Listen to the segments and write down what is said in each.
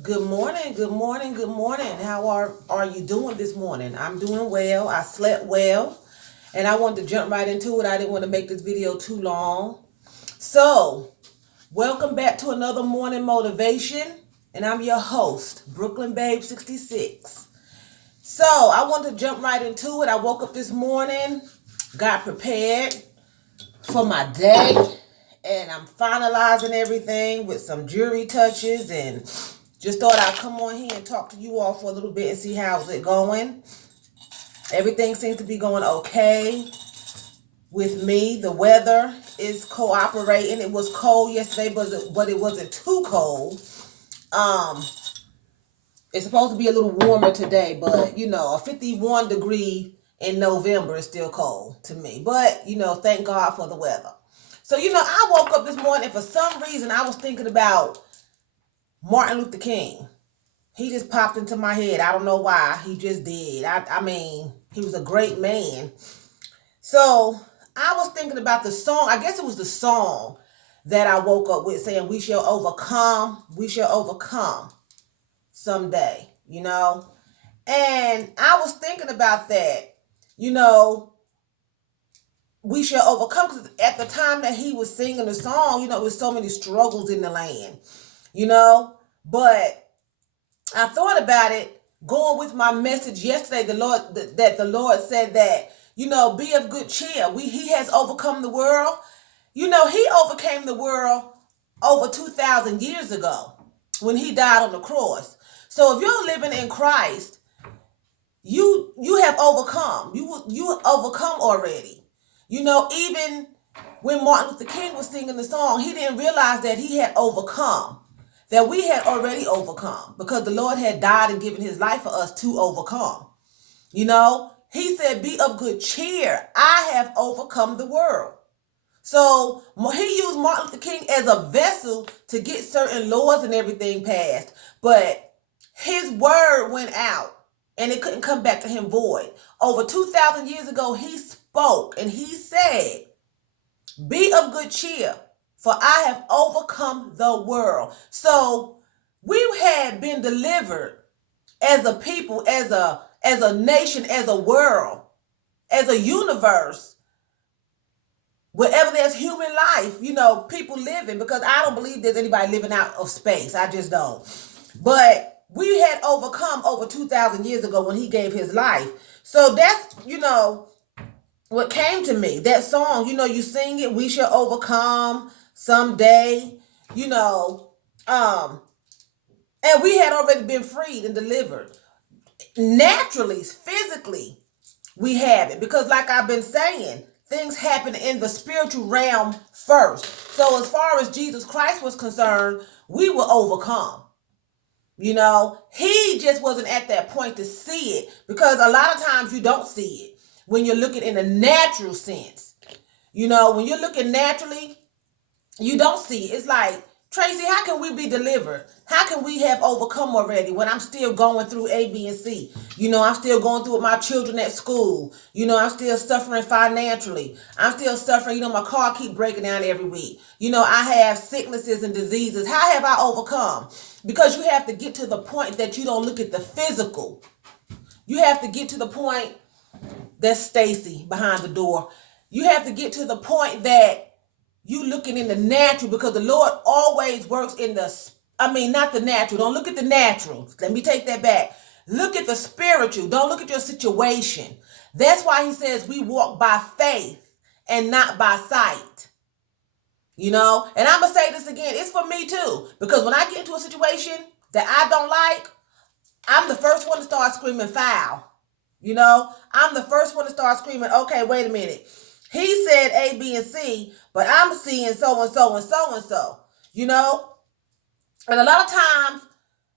Good morning, good morning, good morning. How are you doing this morning? I'm doing well. I slept well, and I wanted to jump right into it. I didn't want to make this video too long. So, welcome back to another morning motivation, and I'm your host, Brooklyn Babe 66. So, I want to jump right into it. I woke up this morning, got prepared for my day, and I'm finalizing everything with some jewelry touches, and just thought I'd come on here and talk to you all for a little bit and see how's it going. Everything seems to be going okay with me. The weather is cooperating. It was cold yesterday, but it wasn't too cold. Um, it's supposed to be a little warmer today, but a 51 degree in November is still cold to me. But thank God for the weather. So I woke up this morning and for some reason I was thinking about Martin Luther King. He just popped into my head. I don't know why. He just did. I mean, he was a great man. So I was thinking about the song. I guess it was the song that I woke up with saying, we shall overcome someday, And I was thinking about that, we shall overcome, because at the time that he was singing the song, there was so many struggles in the land, But I thought about it going with my message yesterday. The Lord said that be of good cheer. He has overcome the world. He overcame the world over 2,000 years ago when he died on the cross. So if you're living in Christ, you have overcome. You overcome already. Even when Martin Luther King was singing the song, he didn't realize that he had overcome, that we had already overcome, because the Lord had died and given his life for us to overcome. He said, be of good cheer. I have overcome the world. So he used Martin Luther King as a vessel to get certain laws and everything passed. But his word went out and it couldn't come back to him void. Over 2,000 years ago, he spoke and he said, be of good cheer, for I have overcome the world. So we had been delivered as a people, as a nation, as a world, as a universe, wherever there's human life, people living, because I don't believe there's anybody living out of space. I just don't. But we had overcome over 2,000 years ago when he gave his life. So that's, what came to me. That song, you sing it, we shall overcome someday, and we had already been freed and delivered. Naturally, physically, we have it. Because like I've been saying, things happen in the spiritual realm first. So as far as Jesus Christ was concerned, we were overcome. He just wasn't at that point to see it, because a lot of times you don't see it when you're looking in a natural sense. When you're looking naturally, you don't see it. It's like, Tracy, how can we be delivered? How can we have overcome already when I'm still going through A, B, and C? I'm still going through with my children at school. I'm still suffering financially. I'm still suffering. My car keep breaking down every week. I have sicknesses and diseases. How have I overcome? Because you have to get to the point that you don't look at the physical. You have to get to the point. That's Stacy behind the door. You have to get to the point that you looking in the natural, because the Lord always works in not the natural. Don't look at the natural. Let me take that back. Look at the spiritual. Don't look at your situation. That's why he says we walk by faith and not by sight. And I'm going to say this again. It's for me too. Because when I get into a situation that I don't like, I'm the first one to start screaming foul. I'm the first one to start screaming, okay, wait a minute. He said A, B, and C, but I'm seeing so and so and so and so, And a lot of times,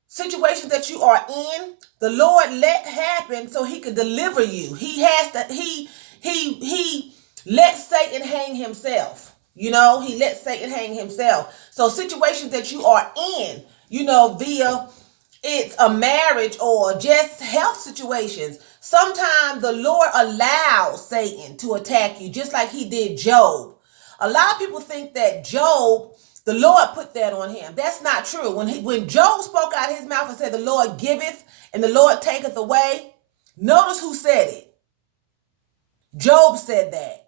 situations that you are in, the Lord let happen so he could deliver you. He let Satan hang himself. He let Satan hang himself. So situations that you are in, via it's a marriage or just health situations, sometimes the Lord allows Satan to attack you, just like he did Job. A lot of people think that Job The Lord put that on him. That's not true. When Job spoke out of his mouth and said, the Lord giveth and the Lord taketh away, notice who said it. Job said that.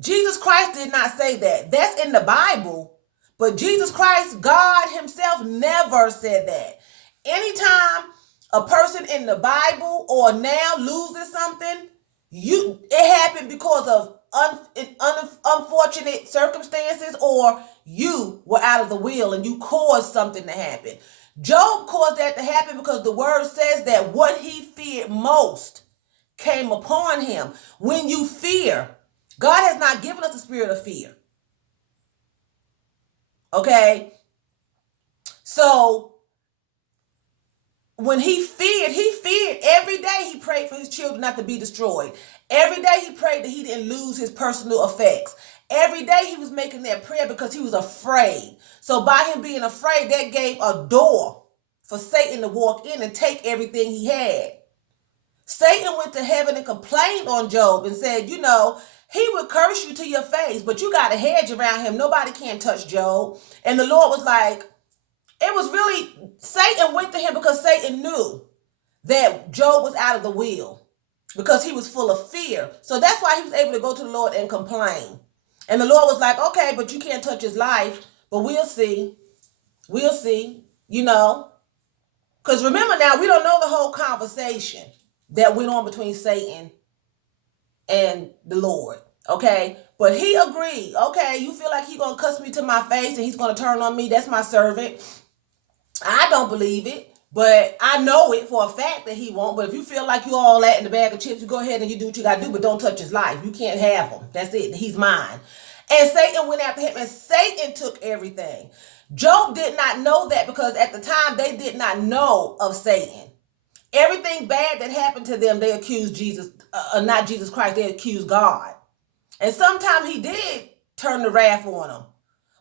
Jesus Christ did not say that. That's in the Bible. But Jesus Christ, God himself, never said that. Anytime a person in the Bible or now loses something, it happened because of unfortunate circumstances, or you were out of the will and you caused something to happen. Job caused that to happen because the word says that what he feared most came upon him. When you fear, God has not given us the spirit of fear. Okay? So when he feared every day. He prayed for his children not to be destroyed. Every day he prayed that he didn't lose his personal effects. Every day he was making that prayer because he was afraid. So by him being afraid, that gave a door for Satan to walk in and take everything he had. Satan went to heaven and complained on Job and said, you know, he would curse you to your face, but you got a hedge around him. Nobody can touch Job. And the Lord was like, it was really, Satan went to him because Satan knew that Job was out of the will, because he was full of fear. So that's why he was able to go to the Lord and complain. And the Lord was like, okay, but you can't touch his life, but we'll see. We'll see, you know. Because remember now, we don't know the whole conversation that went on between Satan and the Lord, okay? But he agreed, okay, you feel like he's going to cuss me to my face and he's going to turn on me. That's my servant. I don't believe it, but I know it for a fact that he won't. But if you feel like you all that in the bag of chips, you go ahead and you do what you got to do, but don't touch his life. You can't have him. That's it. He's mine. And Satan went after him, and Satan took everything. Job did not know that, because at the time they did not know of Satan. Everything bad that happened to them, they accused Jesus, not Jesus Christ, they accused God. And sometimes he did turn the wrath on them.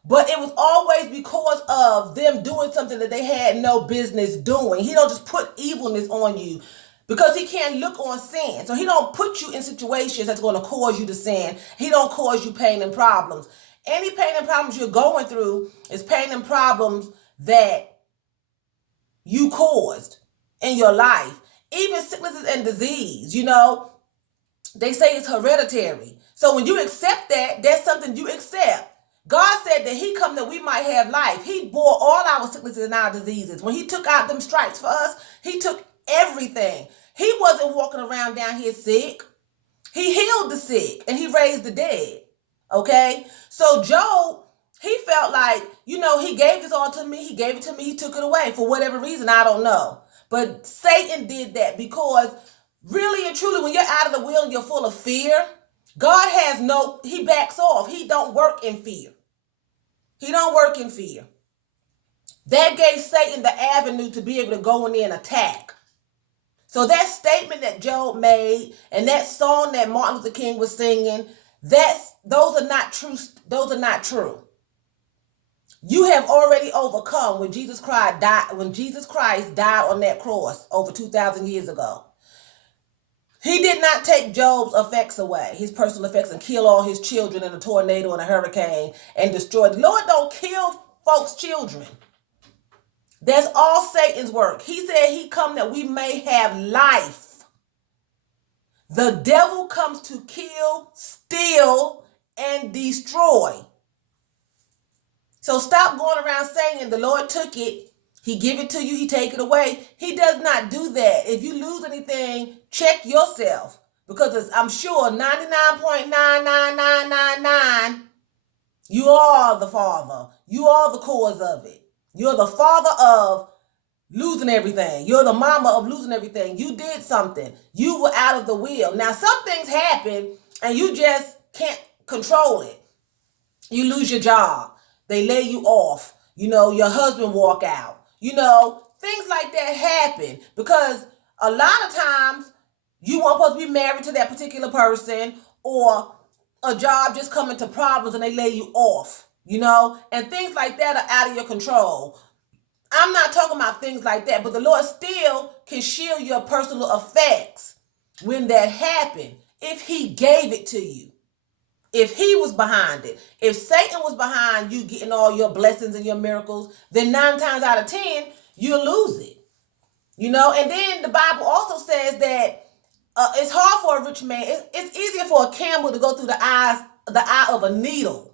But it was always because of them doing something that they had no business doing. He don't just put evilness on you because he can't look on sin. So he don't put you in situations that's going to cause you to sin. He don't cause you pain and problems. Any pain and problems you're going through is pain and problems that you caused in your life. Even sicknesses and disease, you know, they say it's hereditary. So when you accept that, that's something you accept. God said that he come that we might have life. He bore all our sicknesses and our diseases. When he took out them stripes for us, he took everything. He wasn't walking around down here sick. He healed the sick and he raised the dead. Okay? So Job, he felt like, you know, he gave this all to me. He gave it to me. He took it away for whatever reason. I don't know. But Satan did that because really and truly, when you're out of the will and you're full of fear, God he backs off. He don't work in fear. He don't work in fear. That gave Satan the avenue to be able to go in there and attack. So that statement that Job made and that song that Martin Luther King was singing, those are not true. Those are not true. You have already overcome when Jesus Christ died on that cross over 2,000 years ago. He did not take Job's effects away, his personal effects, and kill all his children in a tornado and a hurricane and destroy. The Lord don't kill folks' children. That's all Satan's work. He said he come that we may have life. The devil comes to kill, steal, and destroy. So stop going around saying the Lord took it. He give it to you. He take it away. He does not do that. If you lose anything, check yourself. Because I'm sure 99.99999, you are the father. You are the cause of it. You're the father of losing everything. You're the mama of losing everything. You did something. You were out of the will. Now, some things happen and you just can't control it. You lose your job. They lay you off. You know, your husband walk out. You know, things like that happen because a lot of times you weren't supposed to be married to that particular person, or a job just come into problems and they lay you off, you know, and things like that are out of your control. I'm not talking about things like that, but the Lord still can shield your personal effects when that happened if he gave it to you. If he was behind it, if Satan was behind you getting all your blessings and your miracles, then 9 times out of 10, you'll lose it. You know, and then the Bible also says that it's hard for a rich man. It's easier for a camel to go through the eye of a needle,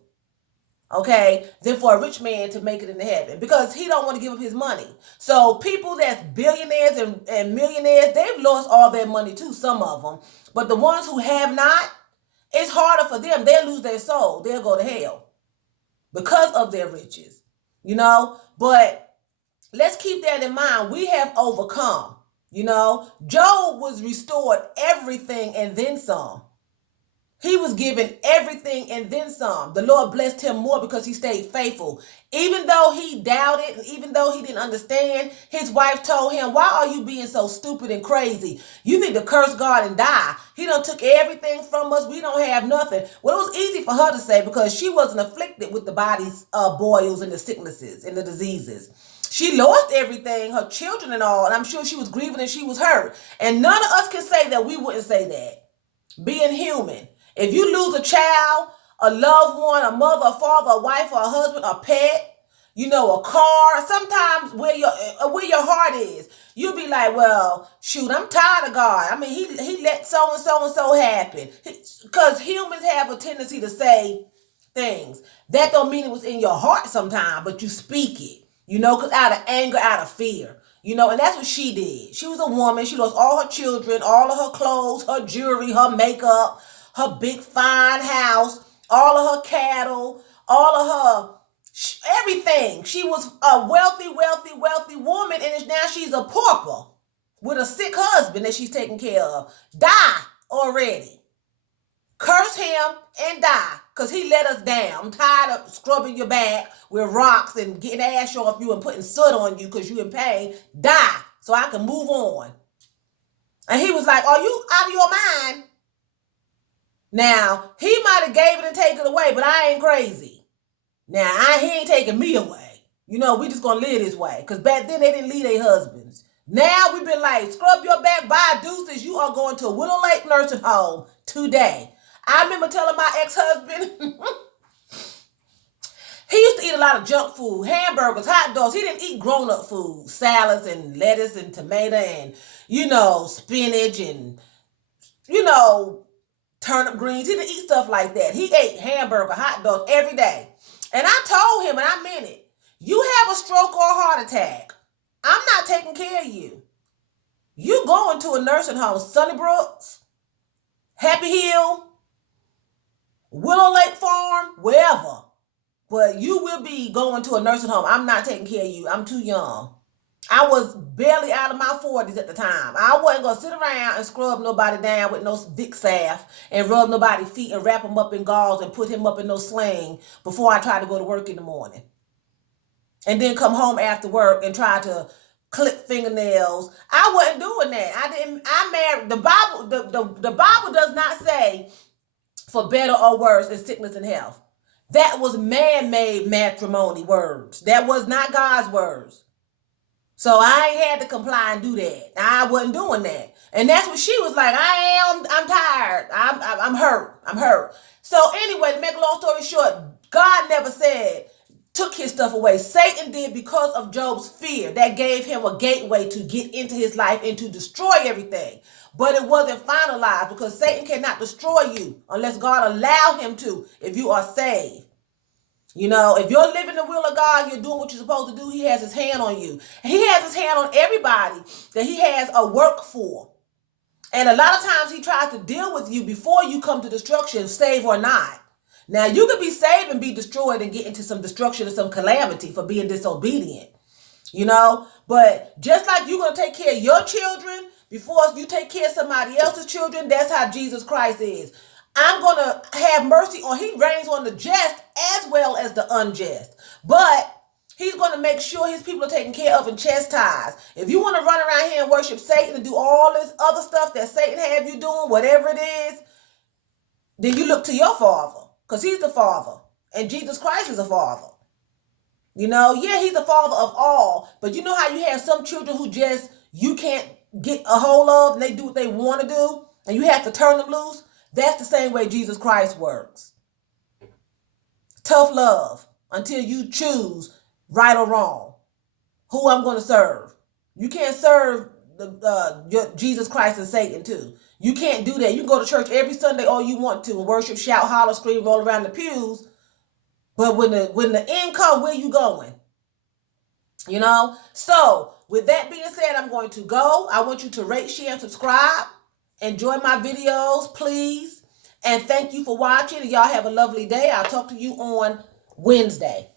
okay, than for a rich man to make it into heaven, because he don't want to give up his money. So people that's billionaires and millionaires, they've lost all their money too, some of them. But the ones who have not, it's harder for them. They'll lose their soul. They'll go to hell because of their riches, you know. But let's keep that in mind. We have overcome, you know. Job was restored everything and then some. He was given everything and then some. The Lord blessed him more because he stayed faithful. Even though he doubted and even though he didn't understand, his wife told him, why are you being so stupid and crazy? You need to curse God and die. He done took everything from us. We don't have nothing. Well, it was easy for her to say because she wasn't afflicted with the body's boils and the sicknesses and the diseases. She lost everything, her children and all, and I'm sure she was grieving and she was hurt. And none of us can say that we wouldn't say that. Being human. If you lose a child, a loved one, a mother, a father, a wife, or a husband, a pet, you know, a car, sometimes where your heart is, you'll be like, well, shoot, I'm tired of God. I mean, he let so and so and so happen. Because humans have a tendency to say things. That don't mean it was in your heart sometimes, but you speak it, you know, because out of anger, out of fear. You know, and that's what she did. She was a woman. She lost all her children, all of her clothes, her jewelry, her makeup, her big fine house, all of her cattle, all of her everything. She was a wealthy woman, and now she's a pauper with a sick husband that she's taking care of. Die already. Curse him and die, because he let us down. I'm tired of scrubbing your back with rocks and getting ash off you and putting soot on you because you're in pain. Die so I can move on. And he was like, are you out of your mind? Now, he might have gave it and taken it away, but I ain't crazy. Now, he ain't taking me away. You know, we just gonna live this way. Because back then, they didn't leave their husbands. Now, we've been like, scrub your back, bye, deuces. You are going to Willow Lake Nursing Home today. I remember telling my ex-husband, he used to eat a lot of junk food, hamburgers, hot dogs. He didn't eat grown-up food, salads and lettuce and tomato and, you know, spinach and, you know, turnip greens. He didn't eat stuff like that. He ate hamburger, hot dogs every day. And I told him, and I meant it, you have a stroke or a heart attack, I'm not taking care of you. You going to a nursing home, Sunnybrook, Happy Hill, Willow Lake Farm, wherever. But you will be going to a nursing home. I'm not taking care of you. I'm too young. I was barely out of my 40s at the time. I wasn't going to sit around and scrub nobody down with no Vic Salve and rub nobody's feet and wrap them up in gauze and put him up in no sling before I tried to go to work in the morning. And then come home after work and try to clip fingernails. I wasn't doing that. I married. The Bible does not say for better or worse in sickness and health. That was man-made matrimony words. That was not God's words. So I ain't had to comply and do that. I wasn't doing that. And that's what she was like, I'm tired. I'm hurt. So anyway, to make a long story short, God never took his stuff away. Satan did because of Job's fear. That gave him a gateway to get into his life and to destroy everything. But it wasn't finalized because Satan cannot destroy you unless God allow him to if you are saved. You know, if you're living the will of God, you're doing what you're supposed to do, he has his hand on you. He has his hand on everybody that he has a work for. And a lot of times he tries to deal with you before you come to destruction, save or not. Now, you could be saved and be destroyed and get into some destruction and some calamity for being disobedient. You know, but just like you're going to take care of your children before you take care of somebody else's children, that's how Jesus Christ is. I'm going to have mercy on, he reigns on the just as well as the unjust. But he's going to make sure his people are taken care of and chastised. If you want to run around here and worship Satan and do all this other stuff that Satan have you doing, whatever it is, then you look to your Father, because he's the Father. And Jesus Christ is a Father. You know, yeah, he's the Father of all. But you know how you have some children who just, you can't get a hold of and they do what they want to do and you have to turn them loose? That's the same way Jesus Christ works. Tough love until you choose right or wrong, who I'm going to serve. You can't serve Jesus Christ and Satan too. You can't do that. You can go to church every Sunday all you want to and worship, shout, holler, scream, roll around the pews. But when the end comes, where you going? You know? So, with that being said, I'm going to go. I want you to rate, share, and subscribe. Enjoy my videos, please. And thank you for watching. Y'all have a lovely day. I'll talk to you on Wednesday.